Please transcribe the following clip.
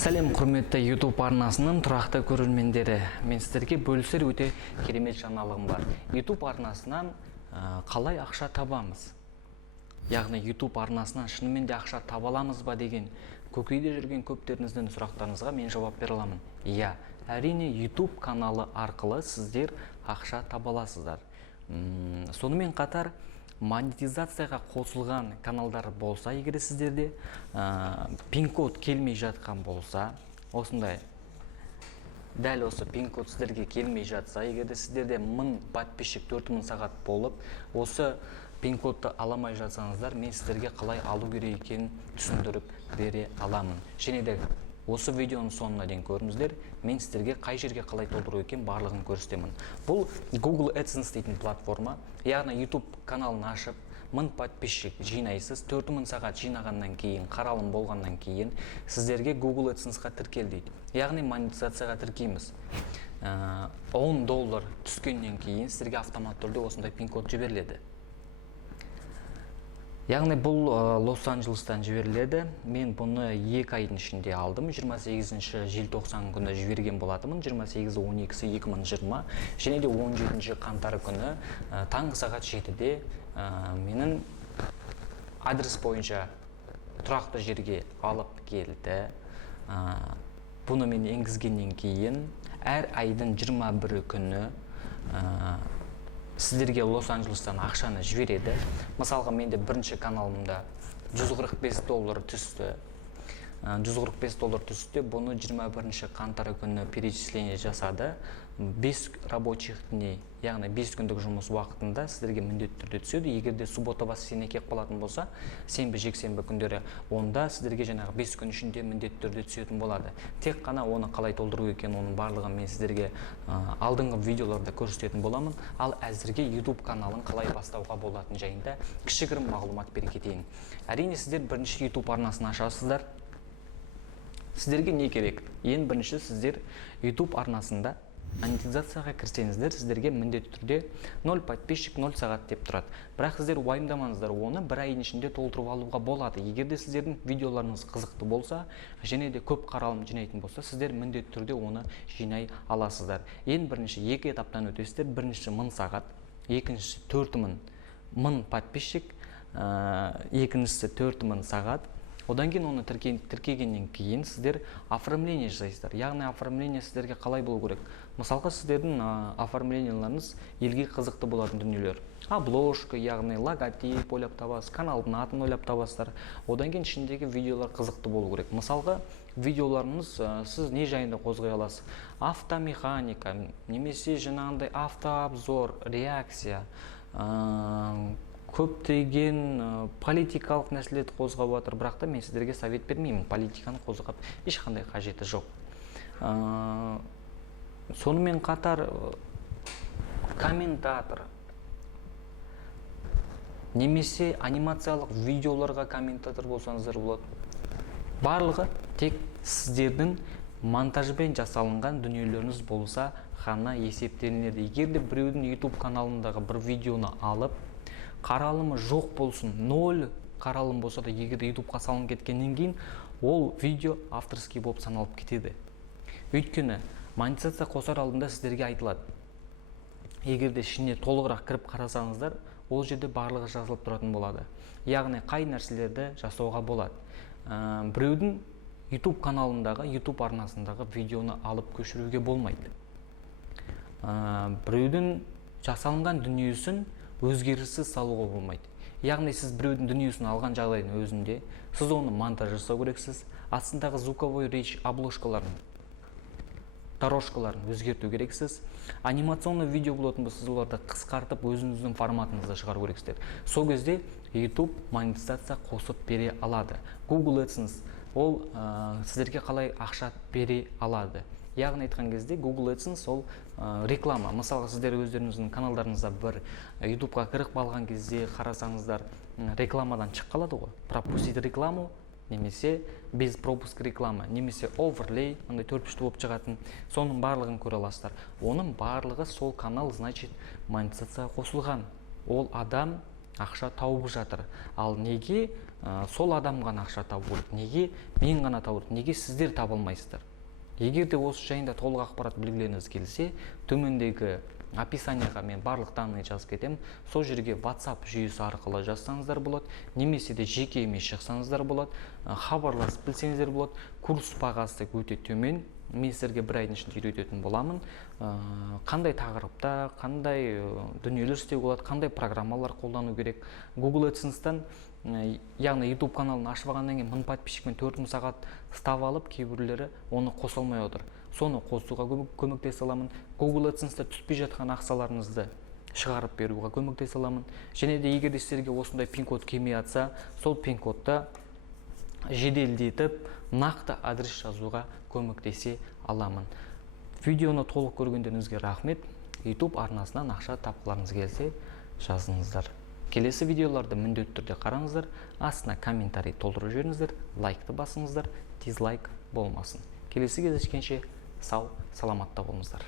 Сәлем құрметті YouTube арнасының тұрақты көрермендері. Мен сіздерге бөлісер өте керемет жаңалығым бар. YouTube арнасынан қалай ақша табамыз? Яғни YouTube арнасынан шынымен де ақша таба аламыз ба деген көкейде жүрген көптеріңіздің сұрақтарыңызға мен жауап бере аламын. Иә, әрине YouTube каналы арқылы сіздер ақша таба аласыздар. Сонымен қатар монетизацияға қосылған каналдар болса, егер сіздерде пин-код келмей жатқан болса, осындай дәл осы пин-код сіздерге келмей жатса, егер сіздерде 1000 подписчик 4000 сағат болып, осы пин-кодты аламай жатсаңыздар, мен сіздерге қалай алу керек екенін түсіндіріп бере аламын. Және де осы видеоның соңына дейін көріңіздер, мен сіздерге қай жерге қалай толтыру екен барлығын көрсетемін. Бұл Google AdSense дейтін платформа, яғни YouTube каналын ашып, 1000 подписчик жинайсыз, 4000 сағат жинағаннан кейін, қаралым болғаннан кейін, сіздерге Google AdSense-ға тіркел дейді. Яғни монетизацияға тіркейміз. $10 түскеннен кейін сіздерге автомат түрде осындай пин-код жіберіледі. Яғни бұл Лос-Анджелестан жіберіледі. Мен бұны 2 айдың ішінде алдым. 28 желтоқсан күні жіберген болатымын. 28-12-2020 және де 17 қаңтар күні таңғы сағат 7-де менің адрес бойынша тұрақты жерге алып келді. Бұны мен енгізгеннен кейін әр айдың 21 күні сіздерге Лос-Анджелестан ақшаны жібереді. Мысалға, менде бірінші каналымда $145 түсті. $145 түсті. Бұны 21 қаңтар күні перечисление жасады. 5 рабочих дней, яғни 5 күндік жұмыс уақытында сіздерге міндетті түрде түседі. Егер де суббота воскресенье келіп қалатын болса, сенбі жексенбі күндері, онда сіздерге жаңағы 5 күн ішінде міндетті түрде түсетін болады. Тек қана оны қалай толтыру екен, оның барлығын мен сіздерге алдыңғы видеоларда көрсететін боламын. Ал әзірге YouTube каналын қалай бастауға болатын жайында кішігірім мағлұмат бере кетейін. Әрине, сіздер бірінші YouTube арнасын ашасыздар. Сіздерге не керек? Ең бірінші, сіздер YouTube арнасында монетизацияға кірсеңіздер, сіздерге міндетті түрде 0 подписчик 0 сағат деп тұрады. Бірақ сіздер уайымдамаңыздар, оны бір айдың ішінде толтырып алуға болады. Егер де сіздердің видеоларыңыз қызықты болса, және де көп қаралым жинайтын болса, сіздер міндетті түрде оны жинай аласыздар. Ең бірінші 2 этаптан өтесіздер. Бірінші 1000 сағат, екіншісі 4000 подписчик, екіншісі 4000 сағат. Одан кейін оны тіркегеннен кейін сіздер оформление жасайсыздар. Яғни оформление сіздерге қалай болу керек? Мысалға, сіздердің оформленияларыңыз елге қызықты болатын дүниелер. Обложка, яғни логотип ойлап табасыз, каналдың атын ойлап табасыздар. Одан кейін ішіндегі видеолар қызықты болу керек. Мысалға, видеоларыңыз сіз не жайында қозғай аласыз? Автомеханика, немесе жаңағындай автообзор, реакция, көптеген политикалық мәселелерді қозғап отыр, бірақ та мен сіздерге совет бермеймін. Политиканы қозғап ешқандай қажеті жоқ. Сонымен қатар комментатор немесе анимациялық видеоларға комментатор болсаңыздар болады. Барлығы тек сіздердің монтажбен жасалынған дүниелеріңіз болса ғана есептелінеді. Егер де біреудің YouTube каналындағы бір видеоны алып, қаралымы жоқ болсын, 0 қаралым болса да, егер YouTube-қа салынып кеткеннен кейін, ол видео авторский болып саналып кетеді. Өйткені монетизация қосар алдында сіздерге айтылады. Егер де ішіне толығырақ кіріп қарасаңыздар, ол жерде барлығы жазылып тұратын болады. Яғни қай нәрселерді жасауға болады. Біреудің YouTube каналындағы, YouTube арнасындағы видеоны алып көшіруге болмайды. Біреудің жасалынған дүниесін өзгеріссіз салуға болмайды. Яғни сіз біреудің дүниесін алған жағдайдың өзінде, сіз оны монтаж жасау керексіз, астындағы звуковой речь обложкаларын, дорожкаларын өзгерту керексіз. Анимационный видео болатын болса, сіз оларды қысқартып өзіңіздің форматыңызды шығару керексіздер. Сол кезде YouTube монетизация қосып бере алады. Google AdSense ол сіздерге қалай ақша бере алады? Яғни айтқан кезде Google AdSense ол реклама. Мысалға, сіздер өздеріңіздің каналдарыңызда бір YouTube-ға кіріп қалған кезде қарасаңыздар, рекламадан шықып қалады ғой. Пропустить рекламу, немесе без пропуск реклама, немесе оверлей, андай 4-3 болып шығатын. Соның барлығын көре аласыздар. Оның барлығы сол канал, значит, монетизацияға қосылған. Ол адам ақша тауып жатыр. Ал неге сол адам ғана ақша табу керек? Неге мен ғана табу керек? Неге сіздер таба алмайсыздар? Егер де осы жайында толық ақпарат білгілеріңіз келсе, төмендегі описанияға мен барлық данный жазып кетемін. Сол жерге WhatsApp жүйесі арқылы жазсаңыздар болады, немесе де жеке емес шықсаңыздар болады, хабарласып білсеңіздер болады. Курс бағасы өте төмен. Мен сіздерге бір айдың ішінде үйрететін боламын. Қандай тақырыпта, қандай дүниелер істеуге болады, қандай программалар қолдану керек. Google AdSense-тан, яғни YouTube каналын ашып алғаннан кейін 1000 подписчикпен 4000 сағат став алып, кейбіреулері оны қоса алмай отыр. Соны қосуға көмектесе аламын. Google AdSense-та түспей жатқан ақшаларыңызды шығарып беруге көмектесе аламын. Және де егер сіздерге осындай пин-код келмей жатса, сол пин-кодты жеделдетіп, нақты адрес жазуға көмектесе аламын. Видеоны толық көргендеріңізге рахмет. YouTube арнасынан ақша тапқыларыңыз келсе, жазыңыздар. Келесі видеоларды міндетті түрде қараңыздар, астына комментарий толтырып жіберіңіздер, лайкты басыңыздар, дизлайк болмасын. Келесі кездескенше сау, саламатта болыңыздар.